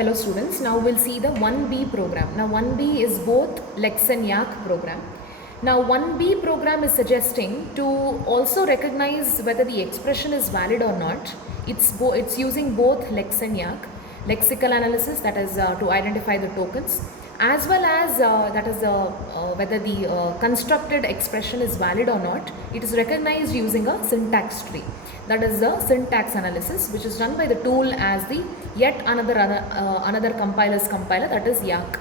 Hello students, now we'll see the 1B program. Now 1B is both Lex and Yak program. Now 1B program is suggesting to also recognize whether the expression is valid or not. It's using both Lex and Yak, lexical analysis, that is to identify the tokens, as well as whether the constructed expression is valid or not. It is recognized using a syntax tree. That is the syntax analysis, which is done by the tool as the yet another compiler's compiler, that is Yak.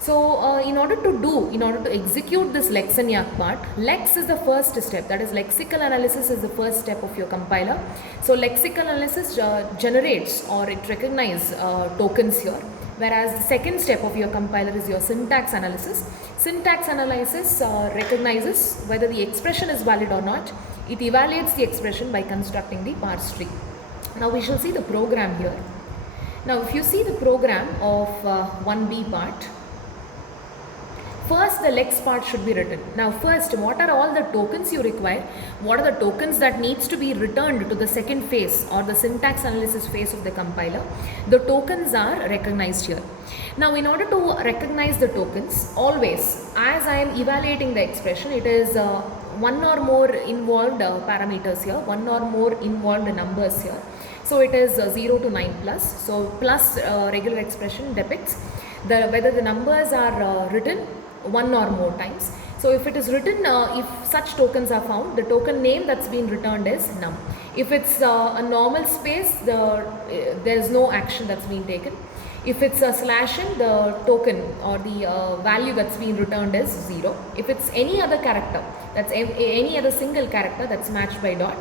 So in order to execute this Lex and Yak part, Lex is the first step, that is lexical analysis is the first step of your compiler. So lexical analysis generates or it recognizes tokens here, whereas the second step of your compiler is your syntax analysis. Syntax analysis recognizes whether the expression is valid or not. It evaluates the expression by constructing the parse tree. Now we shall see the program here. Now if you see the program of 1B part, first the Lex part should be written. Now first, what are all the tokens you require? What are the tokens that needs to be returned to the second phase or the syntax analysis phase of the compiler? The tokens are recognized here. Now in order to recognize the tokens, always as I am evaluating the expression, it is one or more involved parameters here, one or more involved numbers here. So it is 0 to 9 plus. So plus regular expression depicts whether the numbers are written one or more times. So if it is written, if such tokens are found, the token name that's been returned is num. If it's a normal space, there is no action that's been taken. If it's a /n, the token or the value that's been returned is 0. If it's any other character, that's any other single character that's matched by dot,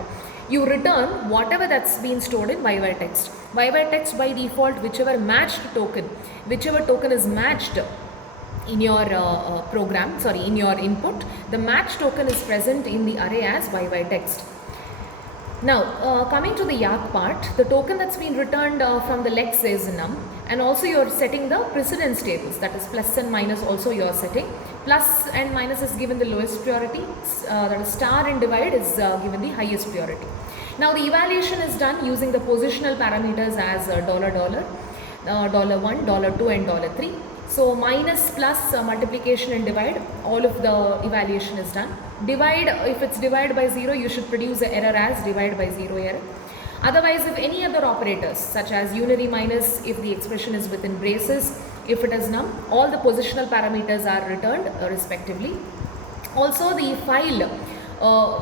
you return whatever that's been stored in YY text. YY text by default, whichever token is matched in your in your input, the match token is present in the array as YY text. Now coming to the Yak part, the token that's been returned from the Lex is num, and also you are setting the precedence tables, that is plus and minus also you are setting. Plus and minus is given the lowest priority, that is star and divide is given the highest priority. Now the evaluation is done using the positional parameters as $$, $1, $2 and $3. So minus plus multiplication and divide, all of the evaluation is done. Divide, if it's divide by 0, you should produce the error as divide by 0 error. Otherwise, if any other operators such as unary minus, if the expression is within braces, if it is num, all the positional parameters are returned respectively. Also the file,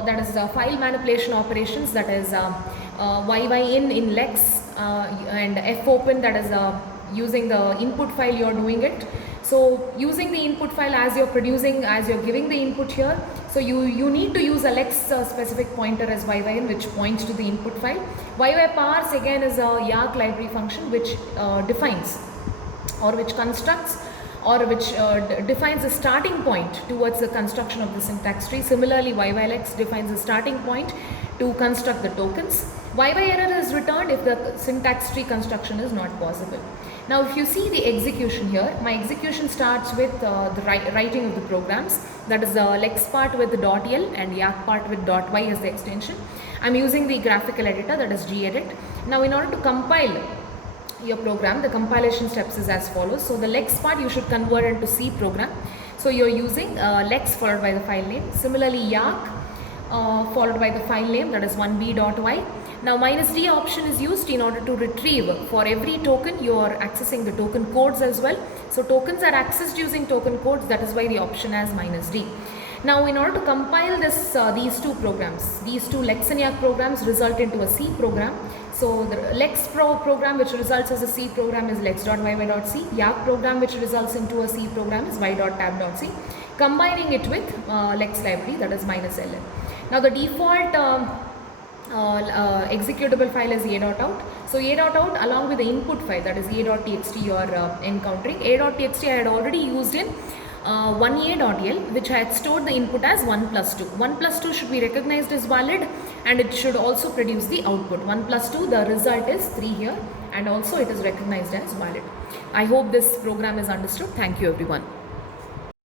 that is file manipulation operations, that is YYIN in Lex and fopen, that is using the input file you are doing it. So using the input file as you're giving the input here, so you need to use a Lex specific pointer as YYIN, which points to the input file. YY parse again is a Yak library function which defines or which constructs or which defines a starting point towards the construction of the syntax tree. Similarly, YYLex defines a starting point to construct the tokens. YY error is returned if the syntax tree construction is not possible. Now if you see the execution here, my execution starts with the writing of the programs, that is the Lex part with the .l and Yak part with .y as the extension. I am using the graphical editor, that is gedit. Now in order to compile your program, the compilation steps is as follows. So the Lex part you should convert into C program. So you are using Lex followed by the file name. Similarly Yak followed by the file name, that is 1b.y. Now -d option is used in order to retrieve. For every token you are accessing the token codes as well. So tokens are accessed using token codes, that is why the option has -d. Now in order to compile these two programs, these two Lex and Yak programs result into a C program. So the Lex program which results as a C program is lex.yy.c. Yak program which results into a C program is y.tab.c. Combining it with Lex library, that is -ln. Now the default executable file is a.out. So a.out along with the input file, that is a.txt you are encountering. A.txt I had already used in 1a.l, which I had stored the input as 1 plus 2. 1 plus 2 should be recognized as valid and it should also produce the output. 1 plus 2, the result is 3 here, and also it is recognized as valid. I hope this program is understood. Thank you everyone.